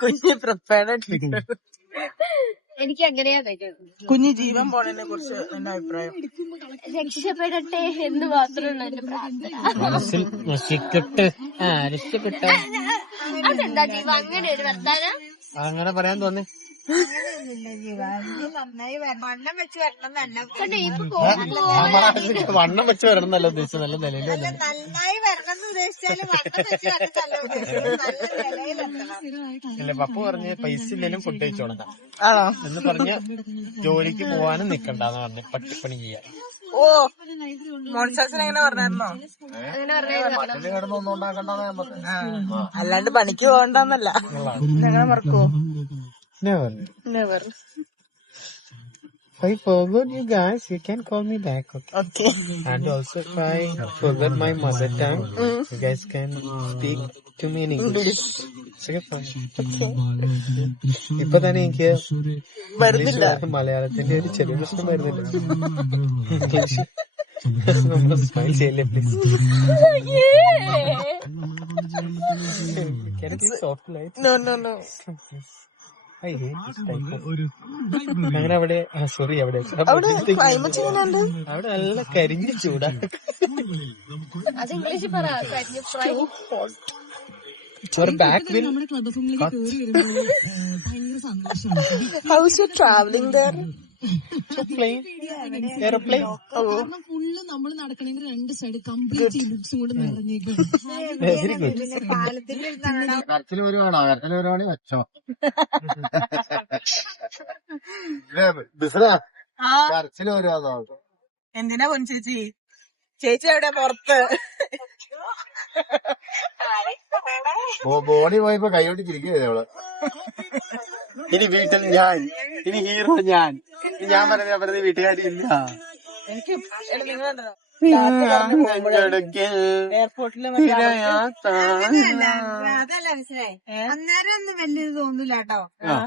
കുഞ്ഞ് പ്രിപ്പയർഡ്. എനിക്ക് അങ്ങനെയാ കഴിക്കുന്നത്. കുഞ്ഞ് ജീവൻ പോണതിനെ കുറിച്ച് എന്റെ അഭിപ്രായം. രക്ഷപ്പെടട്ടെ എന്ന് മാത്രമുള്ള എന്റെ പ്രാർത്ഥന. അതെന്താ ജീവ അങ്ങനെ ഒരു വർത്താനം? അങ്ങനെ പറയാൻ തോന്നി. നന്നായി വണ്ണം വെച്ച് വരണം വണ്ണം വെച്ച് വരണം എന്നല്ല ഉദ്ദേശിച്ചത്, നല്ല നിലയിൽ നന്നായി വരണം എന്ന് ഉദ്ദേശിച്ചാല് വണ്ണം വെച്ച് വരണല്ല ഉദ്ദേശിച്ചത്. അല്ല, പപ്പ പറഞ്ഞ് പൈസ ഇല്ലെങ്കിലും ഫുഡ് കഴിച്ചോളാം എന്ന് പറഞ്ഞ് ജോലിക്ക് പോവാനും നിക്കണ്ടെന്ന് പറഞ്ഞ് പട്ടിപ്പണി ചെയ്യാൻ. ഓ, മോൺസാസിന് എങ്ങനെ പറഞ്ഞായിരുന്നോ? അല്ലാണ്ട് പണിക്ക് പോകണ്ടെന്നല്ല. ഞങ്ങളെ മറക്കുവോ? Never. If I forgot you guys, you can call me back, okay? And also if I forget my mother tongue, you guys can speak to me in English. Okay, fine. ഇപ്പൊ തന്നെ എനിക്ക് മലയാളത്തിന്റെ ഒരു ചെറിയ പ്രശ്നം വരുന്നില്ല. ഇംഗ്ലീഷ് നമ്മൾ smile ചെയ്യല്ലേ പ്ലീസ്. Soft light. No. അങ്ങനെ അവിടെ സോറി അവിടെ നല്ല കരിഞ്ഞ് ചൂടാ. അത് ഇംഗ്ലീഷിൽ പറ. How's your traveling there? Aeroplane. Full നമ്മള് നടക്കണമെങ്കിൽ രണ്ട് സൈഡ് കംപ്ലീറ്റ് ഈ ബുക്സും കൂടെ നിറഞ്ഞേക്കും. Very good. കരച്ചിൽ വരുവാണോ? കരച്ചിൽ വരുവാണെങ്കിൽ വെച്ചോ. കരച്ചിൽ വരുവാന്നോ? എന്തിനാ പൊൻചേച്ചി? ചേച്ചി എവിടെ? പുറത്ത്. ബോഡി പോയപ്പോ കൈയോട്ട് ചിരിക്കുകയാണ് അവള്. ഇനി വീട്ടിൽ ഇനി ഹീറോ ഞാൻ പറഞ്ഞ വീട്ടുകാരില്ല. എനിക്ക് നിങ്ങളുണ്ടോ എയർപോർട്ടില് അതല്ല മനസ്സിലായി. അന്നേരം ഒന്നും വലിയത് തോന്നൂല കേട്ടോ.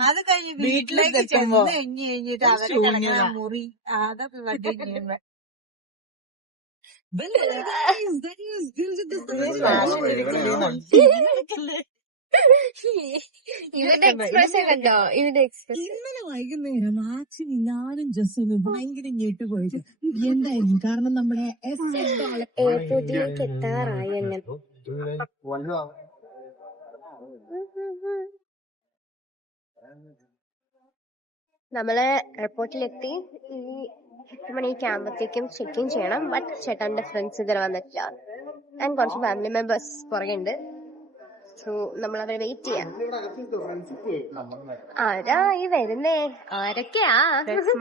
അത് കഴിഞ്ഞ് വീട്ടിലേക്ക് ചെന്ന് കഴിഞ്ഞിട്ട് അവരെ കിടക്കുന്ന മുറി അതൊക്കെ കണ്ടു കഴിയുമ്പോ ഇവന്റെ എക്സ്പ്രഷൻ കണ്ടോ? ഇവന്റെ എക്സ്പ്രഷൻ ഇന്നലെ വൈകുന്നേരം ആക്ച്വലി ഞാനും ജസ്റ്റിനും ഭയങ്കര ഞെട്ടുപോയത് എന്തായിരുന്നു? കാരണം നമ്മുടെ എയർപോർട്ടിലേക്ക് എത്താറായി. എന്നെ നമ്മള് എയർപോർട്ടിലെത്തി. ഈ 8 മണിയൊക്കെ ആകുമ്പോഴത്തേക്കും ചെക്ക് ഇൻ ചെയ്യണം. ബട്ട് ചേട്ടന്റെ ഫ്രണ്ട്സ് ഇതുവരെ വന്നിട്ടില്ല. ആൻഡ് കുറച്ച് ഫാമിലി മെമ്പേഴ്സ് പുറകെയുണ്ട്. സോ നമ്മളവരെ വെയിറ്റ് ചെയ്യാം. ആരാ ഈ വരുന്നേ? ആരൊക്കെയാ?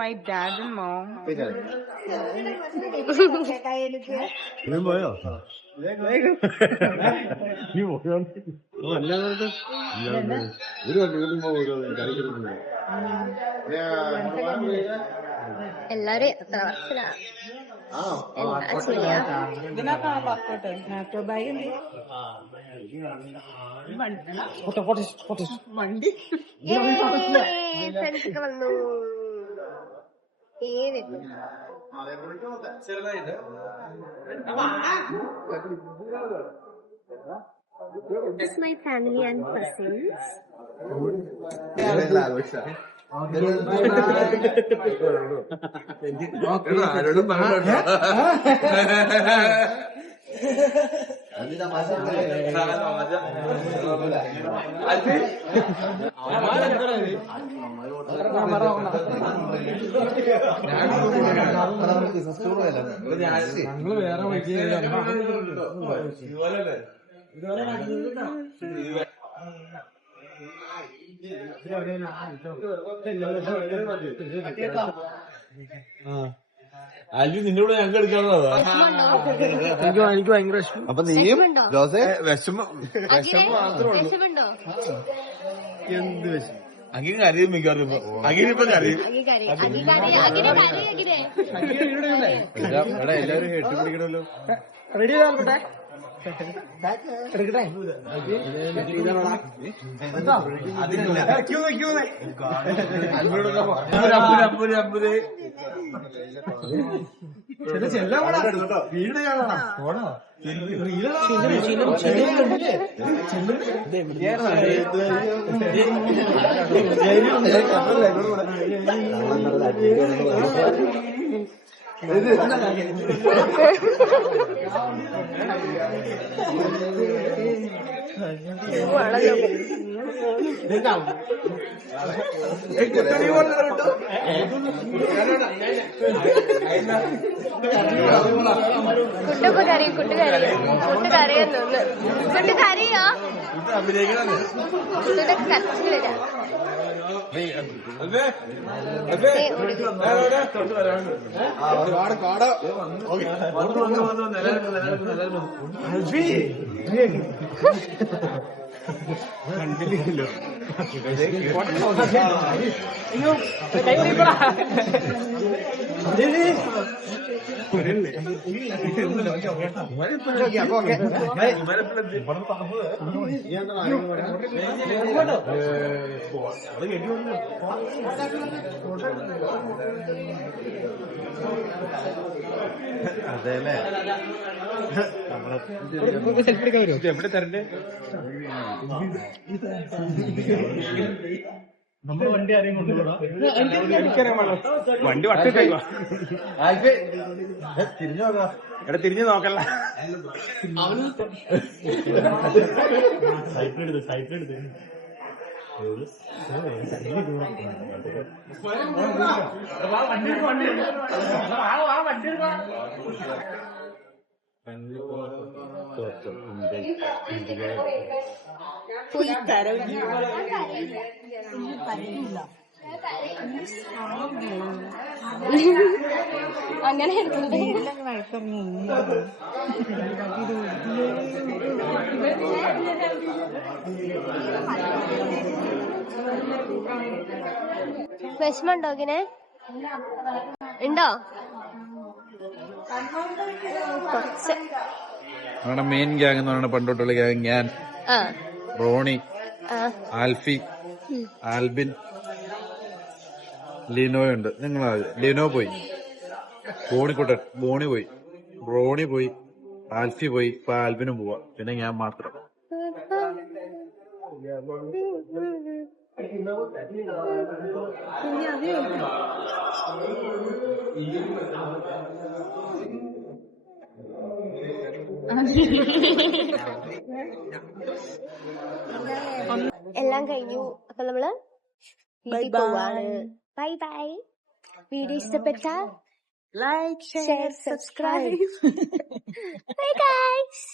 My dad and mom. പോയോ? എല്ലാരും എത്ര വർഷത്തിലാ? എന്താ ചെയ്യാ? ഇതിനകത്ത് ആ പാസ്പോർട്ട് ലാപ്ടോപ്പ് ബാഗ് വണ്ടി ഫ്രണ്ട്സൊക്കെ വന്നു. This is my family and cousins. ഞങ്ങള് വേറെ അല്ലു നിന്റെ കൂടെ ഞങ്ങൾക്ക് എടുക്കാനുള്ളതാ. എനിക്ക് ഭയങ്കര ഇഷ്ടം. അപ്പൊ നീയും ജോസെ വിഷമം മാത്രമേ വിഷമുണ്ടോ? എന്ത് വിഷമം? അങ്ങനെ അറിയും മിക്കവാറും. അങ്ങനെയിപ്പൊ അറിയും. എടാ എല്ലാവരും ഹെഡ് പിടിക്കണമല്ലോ. റെഡി എടുക്കട്ടെ. കുട്ടിപ്പോ കരയും, കുട്ടി കരയുന്നു. കുട്ടി കരയോ? കുട്ടിയുടെ കരച്ചിലില്ല. അതെല്ലേ എവിടെ തരണ്ടേ? നമ്മുടെ വണ്ടി ആരെയും കൊണ്ടുപോകാം. വണ്ടി വട്ടിട്ടേ തിരിഞ്ഞു നോക്കാം. എടാ തിരിഞ്ഞു നോക്കല്ല. സൈക്കിളെടുത്ത് അങ്ങനെ വിഷമുണ്ടോ? ഇങ്ങനെ ഉണ്ടോ? നമ്മുടെ മെയിൻ ഗ്യാങ് എന്ന് പറയുന്നത് പണ്ടോട്ടുള്ള ഗ്യാങ് ഞാൻ, റോണി, ആൽഫി, ആൽബിൻ, ലിനോയുണ്ട്. നിങ്ങൾ ലിനോ പോയി, ബോണിക്കുട്ടൻ, ബോണി പോയി, റോണി പോയി, ആൽഫി പോയി, ഇപ്പൊ ആൽബിനും പോവാ, പിന്നെ ഞാൻ മാത്രം. എല്ലാം കഴിഞ്ഞു. അപ്പൊ നമ്മള് പോവാണ്. Bye bye. വീഡിയോ ഇഷ്ടപ്പെട്ടാൽ like, share, subscribe. Bye guys.